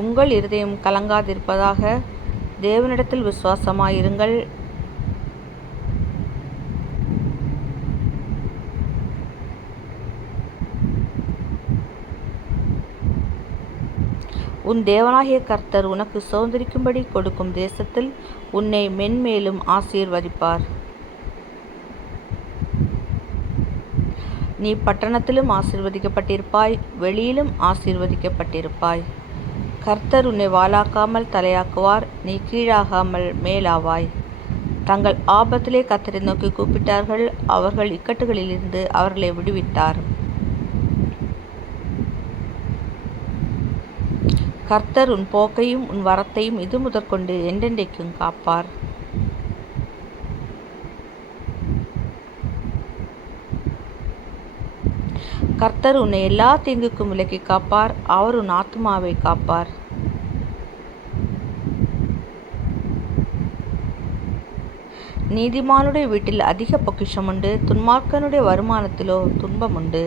உங்கள் இருதயம் கலங்காதிருப்பதாக. தேவனிடத்தில் விசுவாசமாயிருங்கள். உன் தேவனாகிய கர்த்தர் உனக்கு சுதந்தரிக்கும்படி கொடுக்கும் தேசத்தில் உன்னை மென்மேலும் ஆசீர்வதிப்பார். நீ பட்டணத்திலும் ஆசீர்வதிக்கப்பட்டிருப்பாய், வெளியிலும் ஆசீர்வதிக்கப்பட்டிருப்பாய். கர்த்தர் உன்னை வாலாக்காமல் தலையாக்குவார், நீ கீழாகாமல் மேலாவாய். தங்கள் ஆபத்திலே கர்த்தரை நோக்கி கூப்பிட்டார்கள், அவர்கள் இக்கட்டுகளிலிருந்து அவர்களை விடுவித்தார். கர்த்தர் உன் போக்கையும் உன் வரத்தையும் இது முதற்கொண்டு என்றென்றைக்கும் காப்பார். கர்த்தர் உன்னை எல்லா தீங்குக்கும் விலக்கி காப்பார். அவர் உன் ஆத்துமாவை காப்பார். நீதிமானுடைய வீட்டில் அதிக பொக்கிஷம் உண்டு, துன்மார்க்கனுடைய வருமானத்திலோ துன்பம் உண்டு.